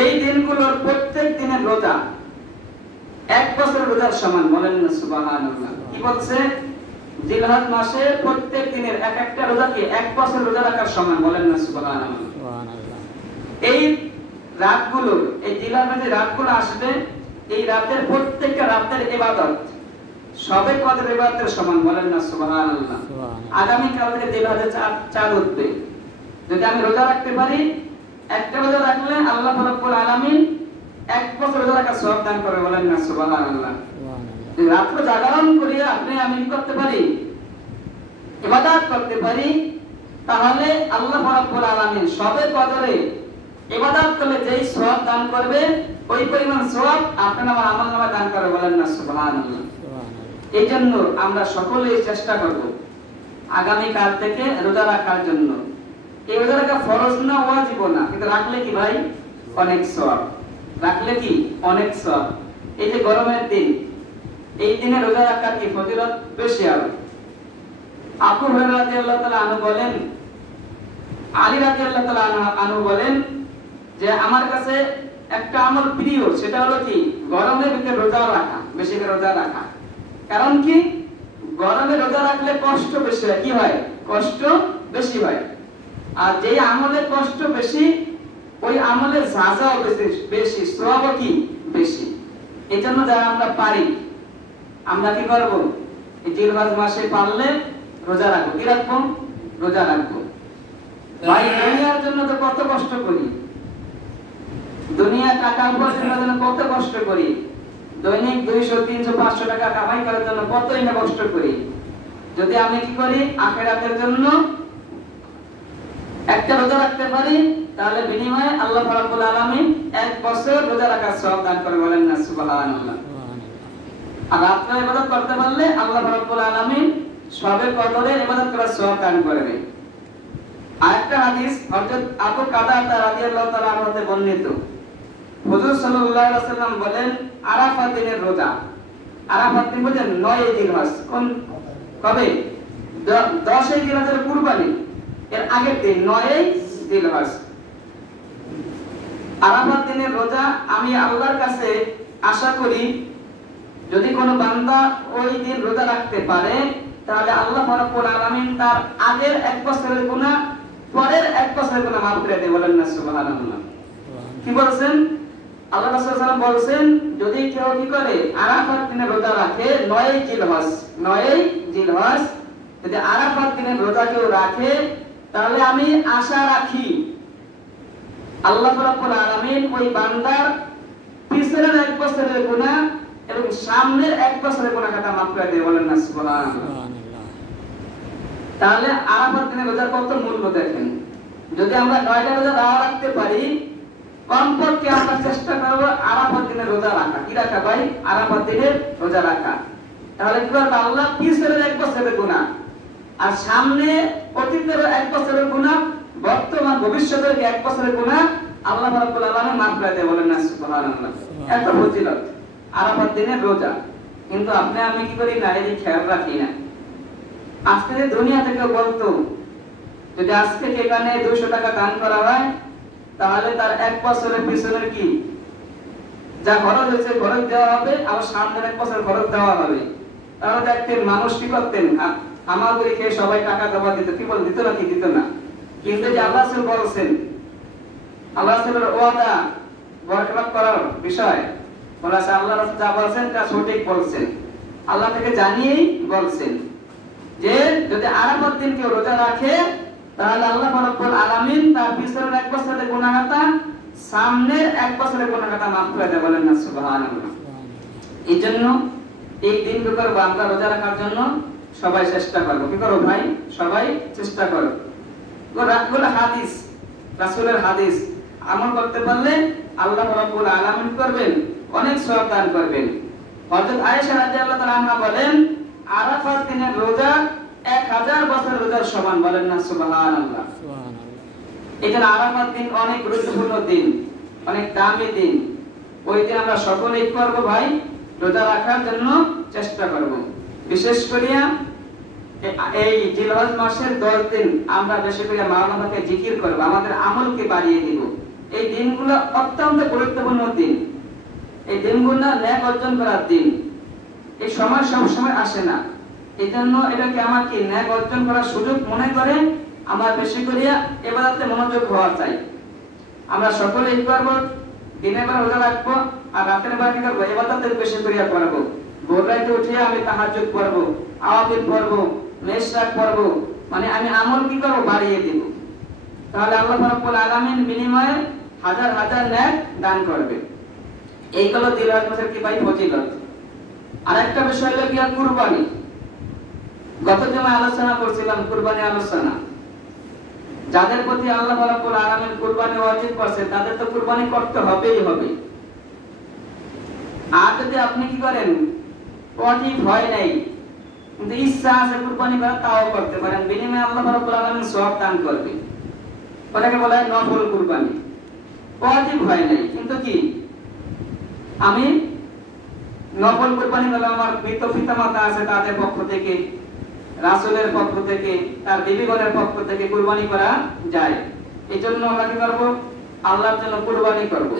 এই দিনগুলোর প্রত্যেক দিনের রোজা 1 বছর রোজার সমান, বলেন না সুবহানাল্লাহ। কি বলছে? জিলহজ মাসে প্রত্যেক দিনের এক একটা রোজা কি 1 বছর রোজা রাখার সমান, বলেন না সুবহানাল্লাহ। এই রাতগুলো, এই জিলহজের যে রাতগুলো আসবে, এই রাতের প্রত্যেকটা রাতের ইবাদত সবে কদর ইবাদতের সমান, বলেন না সুবহানাল্লাহ। আগামী কাল থেকে জিলহজের চাঁদ উঠবে, যদি আমি রোজা রাখতে পারি, একটা রোজা রাখলে আল্লাহ রাব্বুল আলামিন 1 বছর রোজা রাখার সওয়াব দান করে, বলেন না সুবহানাল্লাহ। রাত্র জাগরণ করে আপনি আমি করতে পারি, ইবাদত করতে পারি, তাহলে আল্লাহ রাব্বুল আলামিন সবে কদরে ইবাদত করলে যেই সওয়াব দান করবে, ওই পরিমাণ সওয়াব আপনার আমার আমলনামায় দান করে, বলেন না সুবহানাল্লাহ। এই জন্য আমরা সকলেই চেষ্টা করব আগামী কাল থেকে রোজা রাখার জন্য। এই রোজা রাখা ফরজ না, ওয়াজিব না, কিন্তু রাখলে কি ভাই অনেক সওয়াব, রাখলে কি অনেক সওয়াব। এই যে গরমের দিন, এই দিনে রোজা রাখার কি ফজিলত বেশি। আর আবু হুরায়রা রাদিয়াল্লাহু তাআলা আনহু বলেন, আলী রাদিয়াল্লাহু তাআলা আনহু বলেন যে আমার কাছে একটা আমল প্রিয়, সেটা হলো কি গরমের ভিতরে রোজা রাখা, বেশি করে রোজা রাখা। কারণ কি গরমে রোজা রাখলে কষ্ট বেশি হয়, কি হয় কষ্ট বেশি হয়। আর যেই আমলে কষ্ট বেশি, ওই আমলের সাজাও বেশি, সওয়াবও কি বেশি। এজন্য যারা আমরা পারি, আমরা কি করব, এই জিলহজ মাসে পারলে রোজা রাখবো। কি রাখবো? রোজা রাখবো। ভাই দুনিয়ার জন্য তো কত কষ্ট করি, দুনিয়া টাকা উপার্জনের জন্য কত কষ্ট করি, দৈনিক 200, 300, 500 টাকা কামাই করার জন্য কতই না কষ্ট করি। যদি আমি কি করি আখিরাতের জন্য একটা রোজা রাখতে পারি, তাহলে বিনিময়ে আল্লাহ রাব্বুল আলামিন 1 বছর রোজা রাখার সওয়াব দান করে, বলেন না সুবহানাল্লাহ। আর রাতে ইবাদত করতে পারলে আল্লাহ রাব্বুল আলামিন সবে কদরে ইবাদত করার সওয়াব দান করবে। আরেকটা হাদিস হযরত আবু কাতাদা রাদিয়াল্লাহু তাআলা আনহু হতে বর্ণিত, হুজুর সাল্লাল্লাহু আলাইহি ওয়াসাল্লাম বলেন, আরাফাত দিনের রোজা, আরাফাত দিন বলেন 9 জিলহজ, কোন কবে? 10 জিলহজের কুরবানি, এর আগের দিন 9 জিলহজ। আরাফাত দিনের রোজা আমি আল্লাহর কাছে আশা করি, যদি কোনো বান্দা ওই দিন রোজা রাখতে পারে, তাহলে আল্লাহ রাব্বুল আলামিন তার আগের 1 বছরের গুনাহ, পরের 1 বছরের গুনাহ maaf করে দেন, বলেন না সুবহানাল্লাহ। কি বলেছেন? আল্লাহ রাসূল সাল্লাল্লাহু আলাইহি ওয়াসাল্লাম বলেছেন, যদি কেউ কি করে আরাফাত দিনের রোজা রাখে 9 জিলহজ, 9 জিলহজ যদি আরাফাত দিনের রোজা কেউ রাখে, তাহলে আমি আশা রাখি আল্লাহ রাব্বুল আলামিন ওই বান্দার পিছনের 1 বছরের গুনাহ এবং সামনের 1 বছরের গুনাহ খাতা maaf করে দেন, বলেন না সুবহানাল্লাহ। তাহলে আরাফাত দিনের রোজার কত মূল্য দেখেন। যদি আমরা 9টা রোজা রাখতে পারি, কমপক্ষে আমরা চেষ্টা করব আরাফাত দিনের রোজা রাখা। কি রাখা ভাই? আরাফাত দিনের রোজা রাখা। তাহলে কি করবে? আল্লাহ পিছনের 1 বছরের গুনাহ আর সামনে অতীতের 1 বছরের গুনাহ, বর্তমান ভবিষ্যতের 1 বছরের গুনাহ আল্লাহ রাব্বুল আলামিন maaf করে দেন, বলেন না সুবহানাল্লাহ। এত ফজিলত আরাফাত দিনের রোজা। কিন্তু আপনি আমি কি করি না, এই খেয়াল রাখি না। আজকে যে দুনিয়া থেকে বলতো, যদি আজকে এখানে 200 টাকা দান করা হয়, তাহলে তার 1 বছরের পিছনের কি যা খরচ হয়েছে খরচ দেওয়া হবে, আর সামনের 1 বছর খরচ দেওয়া হবে। তাহলে দেখতেন মানুষ কি করতেন, আমাদের খেয়ে সবাই টাকা জমা দিত, কি বল দিত না, কি দিত না। কিন্তু যে আল্লাহ রাসূল বলেছেন, আল্লাহ রাসূলের ওয়াদা বরকত করার বিষয় বলেছে, আল্লাহ রাসূল যা বলেছেন তা সঠিক বলেছেন, আল্লাহ থেকে জানিয়েই বলছেন যে যদি আরাফাত দিন কেউ রোজা রাখে, তাহলে আল্লাহ রাব্বুল আলামিন তার পিছনের 1 বছরের গুনাহ খাতা, সামনের 1 বছরের গুনাহ খাতা maaf করে দেন, বলেন না সুবহানাল্লাহ। এইজন্য এই দিনগুলোর আমরা রোজা রাখার জন্য সবাই চেষ্টা করব। কি করব ভাই? সবাই চেষ্টা করব। রাখগুলো হাদিস, রাসূলের হাদিস আমল করতে পারলে আল্লাহ রাব্বুল আলামিন করবেন, অনেক সওয়াব দান করবেন। হযরত আয়েশা রাদিয়াল্লাহু তাআলা আনহা বলেন, আরাফাত দিনের রোজা 1000 বছর রোজার সমান, বলেন না সুবহানাল্লাহ। এখানে আরাফাত দিন অনেক গুরুত্বপূর্ণ দিন, অনেক দামি দিন। ওই দিন আমরা সকলেই করব ভাই রোজা রাখার জন্য চেষ্টা করব। বিশেষ করে এই জিলহজ মাসের 10 দিন আমরা বেশি করে মা বাবাকে জিকির করব, আমাদের আমলকে বাড়িয়ে দিব। এই দিনগুলো অত্যন্ত গুরুত্বপূর্ণ দিন। এই দিনগুলো নেক অর্জন করার দিন। এই সময় সব সময় আসে না, এই জন্য এটাকে আমার কি নেক অর্জন করার সুযোগ মনে করে আমার বেশি করিয়া ইবাদতে মনোযোগ হওয়া চাই। আমরা সকলে কি করব, দিনের বেলা রোজা রাখবো আর রাতের বেলা কি করবো, ইবাদতে বেশি করিয়া করব। ভোর রাতে উঠিয়া আমি তাহাজ্জুদ পড়ব, আওয়াবিল পড়ব, মেশরাক পড়ব, মানে আমি আমল কি করব, বাড়িয়ে দিব। তাহলে আল্লাহ রাব্বুল আলামিন বিনিময়ে হাজার হাজার নেক দান করবে। এই হলো জিলহজ মাসের কি ভাই ফজিলত। আরেকটা বিষয় হলো কি কুরবানি। গত জমে আলোচনা করছিলাম কুরবানি আলোচনা। যাদের প্রতি আল্লাহ রাব্বুল আলামিন কুরবানি ওয়াজিব করেছেন তাদের তো কুরবানি করতে হবেই হবে। আর যদি আপনি কি করেন, ওয়াজিব হয় নাই কিন্তু ইচ্ছা আছে কুরবানি করার, তাও করতে পারেন, বিনিময়ে আল্লাহ রাব্বুল আলামিন সওয়াব দান করবে। ওটাকে বলা হয় নফল কুরবানি। ওয়াজিব হয় নাই কিন্তু কি আমি নফল কুরবানি করলাম, আমার মৃত পিতামাতা আছে তাদের পক্ষ থেকে, রাসূলের পক্ষ থেকে, তার বিবিগণের পক্ষ থেকে কুরবানি করা যায়। এই জন্য আমরা কি করব, আল্লাহর জন্য কুরবানি করব।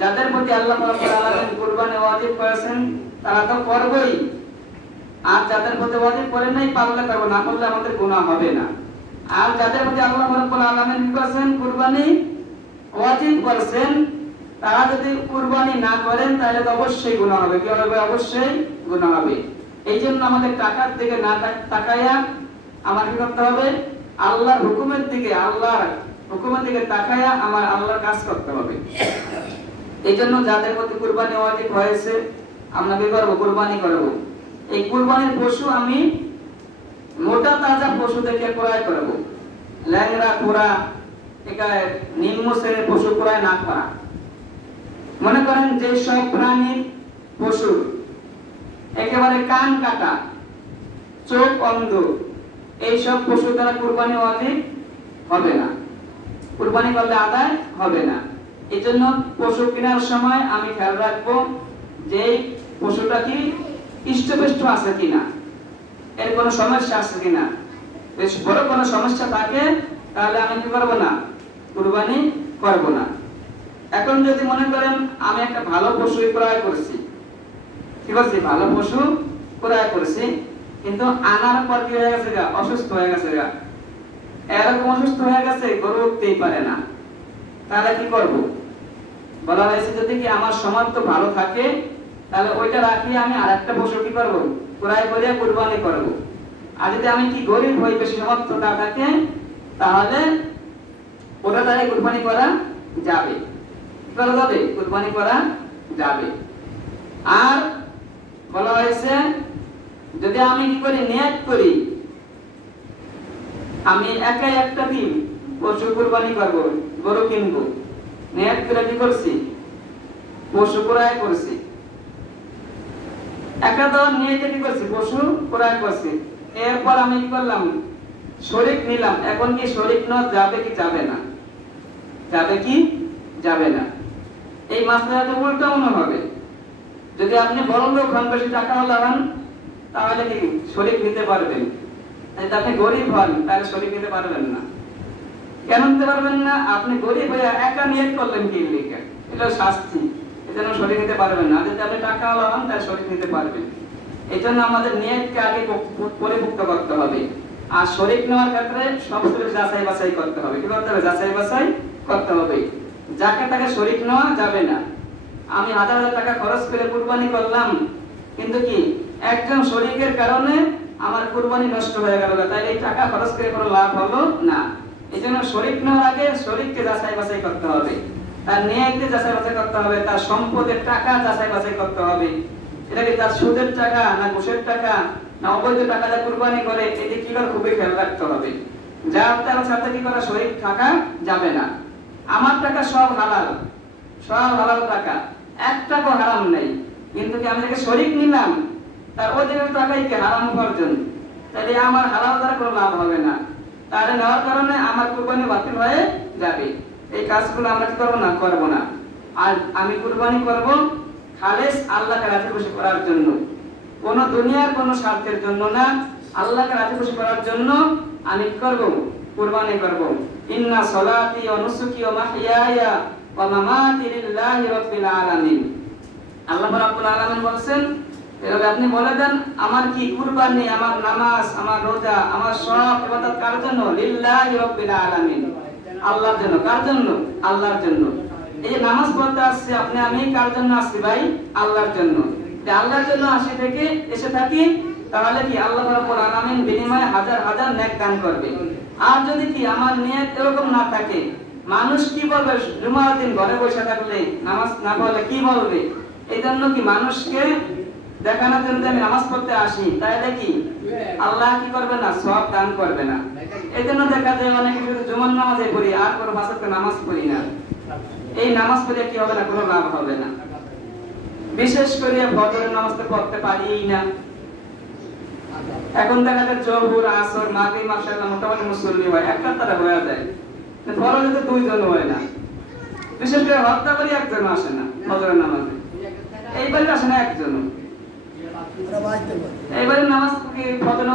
যাদের প্রতি আল্লাহ রাব্বুল আলামিন কুরবানি ওয়াজিব করেছেন তারা তো করবই, আর যাদের প্রতি ওয়াজিব করেন নাই পারলে করব, না করলে আমাদের গুনাহ হবে না। আর যাদের প্রতি আল্লাহ রাব্বুল আলামিন কি করেছেন, কুরবানি ওয়াজিব করেছেন, তারা যদি কুরবানি না করেন তাহলে তো অবশ্যই গুনাহ হবে। কি হবে? অবশ্যই গুনাহ হবে। এই জন্য আমাদের টাকার দিকে না তাকায়া আমার কি করতে হবে, আল্লাহর হুকুমের দিকে, আল্লাহর হুকুমের দিকে তাকায়া আমার আল্লাহর কাজ করতে হবে। এই জন্য যাদের প্রতি কুরবানি ওয়াজিব হয়েছে আমরা কি করব, কুরবানি করব। এই কুরবানির পশু আমি মোটা তাজা পশু থেকে ক্রয় করব। ল্যাংড়া কোরা একায় নিম্ন শ্রেণীর পশু ক্রয় না করা। মনে করেন যে সব প্রাণীর পশু একেবারে কান কাটা, চোখ অন্ধ, এই সব পশু দ্বারা কুরবানি ওয়াজিব হবে না, কুরবানি করলে আদায় হবে না। এই জন্য পশু কেনার সময় আমি খেয়াল রাখবো যে পশুটা কি ইষ্টপৃষ্ট আছে কিনা, এর কোনো সমস্যা আছে কিনা। বেশ বড় কোনো সমস্যা থাকে তাহলে আমি কি করবো না, কুরবানি করব না। এখন যদি মনে করেন আমি একটা ভালো পশু ক্রয় করেছি, কি করছি, ভালো পশু ক্রয় করেছি, কিন্তু আনার পর কি হয়ে গেছে, অসুস্থ হয়ে গেছে, এরকম অসুস্থ হয়ে গেছে গরু উঠতেই পারে না, তাহলে কি করব? বলা হয়েছে যদি কি আমার সামর্থ্য ভালো থাকে তাহলে ওইটা রাখিয়ে আমি আরেকটা পশু কি করব, ক্রয় করে কুরবানি করব। আর যদি আমি কি গরিব হই, বেশি সামর্থ্য না থাকে, তাহলে ওটা দ্বারা কুরবানি করা যাবে, করা যাবে, কুরবানি করা যাবে। আর বলা হয়েছে যদি আমি কি করি, নিয়ত করি আমি একাই একটা দিন পশু কুরবানি করব, গরু কিনবো, নিয়ত করে কি করছি, পশু ক্রয় করছি, একটা তো নিয়তে কি করছি, পশু ক্রয় করছি। এরপর আমি কি করলাম, শরীক নিলাম। এখন কি শরীক নেওয়া যাবে কি যাবে না, যাবে কি যাবে না? এই মাসলাটা উল্টা মনে হবে। যদি আপনি বড় লোক হন, বেশি টাকা ওয়ালা হন, তাহলে কি শরীক নিতে পারবেন। যদি আপনি গরিব হন তাহলে শরীক নিতে পারবেন না। কেন নিতে পারবেন না? আপনি গরিব হয়ে একা নিয়ত করলেন কি লিখে, এটা শাস্তি, এজন্য শরীক নিতে পারবেন না। যদি আপনি টাকা ওয়ালা হন তাহলে শরীক নিতে পারবেন। এই জন্য আমাদের নিয়তকে আগে পরিপুক্ত করতে হবে। আর শরীক নেওয়ার ক্ষেত্রে সবসময় যাচাই বাছাই করতে হবে। কি করতে হবে? যাচাই বাছাই করতে হবে। যাকে তাকে শরীক নেওয়া যাবে না। আমি হাজার হাজার টাকা খরচ করে কুরবানি করলাম, কিন্তু কি একজন শরীকের কারণে আমার কুরবানি নষ্ট হয়ে গেল, তাই এই টাকা খরচ করে কোনো লাভ হলো না। এই জন্য শরীক নেওয়ার আগে শরীককে যাচাই বাছাই করতে হবে, তার নিয়তকে যাচাই বাছাই করতে হবে, তার সম্পদের টাকা যাচাই বাছাই করতে হবে। এটা কি তার সুদের টাকা না ঘুষের টাকা না অবৈধ টাকা যা কুরবানি করে, এটি কি করে খুবই খেয়াল রাখতে হবে। যার তার সাথে কি করা, শরীক থাকা যাবে না। আমার টাকা সব হালাল, সব হালাল টাকা, এক টাকা হারাম নেই, কিন্তু কি আমি তাকে শরীক নিলাম, তার অধিকার টাকাই কি হারাম উপার্জন, তাহলে আমার হালাল দ্বারা কোনো লাভ হবে না। তাহলে নেওয়ার কারণে আমার কুরবানি বাতিল হয়ে যাবে। এই কাজগুলো আমরা কি করবো না, করবো না। আর আমি কুরবানি করব খালেস আল্লাহকে রাজি খুশি করার জন্য, কোন দুনিয়ার কোন স্বার্থের জন্য না, আল্লাহকে রাজি খুশি করার জন্য আমি কি করব, কুরবানি করব। ইন্না সলাতি ওয়া নুসুকি ওয়া মাহইয়ায়া ওয়া মামাতি লিল্লাহি রাব্বিল আলামিন। আল্লাহ রাব্বুল আলামিন বলেন, এভাবে আপনি বলে দেন আমার কি কুরবানি, আমার নামাজ, আমার রোজা, আমার সব ইবাদত কার জন্য? লিল্লাহি রাব্বিল আলামিন, আল্লাহর জন্য। কার জন্য? আল্লাহর জন্য। এই যে নামাজ পড়তে আসছি আপনি আমি, কার জন্য আসছি ভাই? আল্লাহর জন্য। যে আল্লাহর জন্য আসি থেকে এসে থাকি, তাহলে কি আল্লাহ রাব্বুল আলামিন বিনিময়ে হাজার হাজার নেক দান করবে। আর যদি কি আমার নিয়ত এরকম না থাকে, মানুষ কি বলবে? জুমার দিন ঘরে বসে থাকলে নামাজ না পড়লে কি বলবে? এই জন্য কি মানুষকে দেখানোর জন্য আমি নামাজ পড়তে আসি, তাহলে কি আল্লাহ কি করবে না? সওয়াব দান করবে না। এই জন্য দেখা যায় অনেকে শুধু জুমার নামাজে পড়ি, আর কোনো মাসে নামাজ পড়ি না। এই নামাজ পড়ে কি হবে না? কোনো লাভ হবে না। বিশেষ করে ফজরের নামাজটা পড়তে পারিই না। এখন দেখা যায় জোহর, আসর, মাগরিব, মাশাআল্লাহ মোটামুটি মুসল্লি হয়, একটা তারা হয়ে যায়। ফরজে তো দুইজন হয় না। বিশেষ করে হত্যা করি একজন আসে না ফজরের নামাজে, এইবারে আসে না একজন। এইবারে নামাজ কি ফজর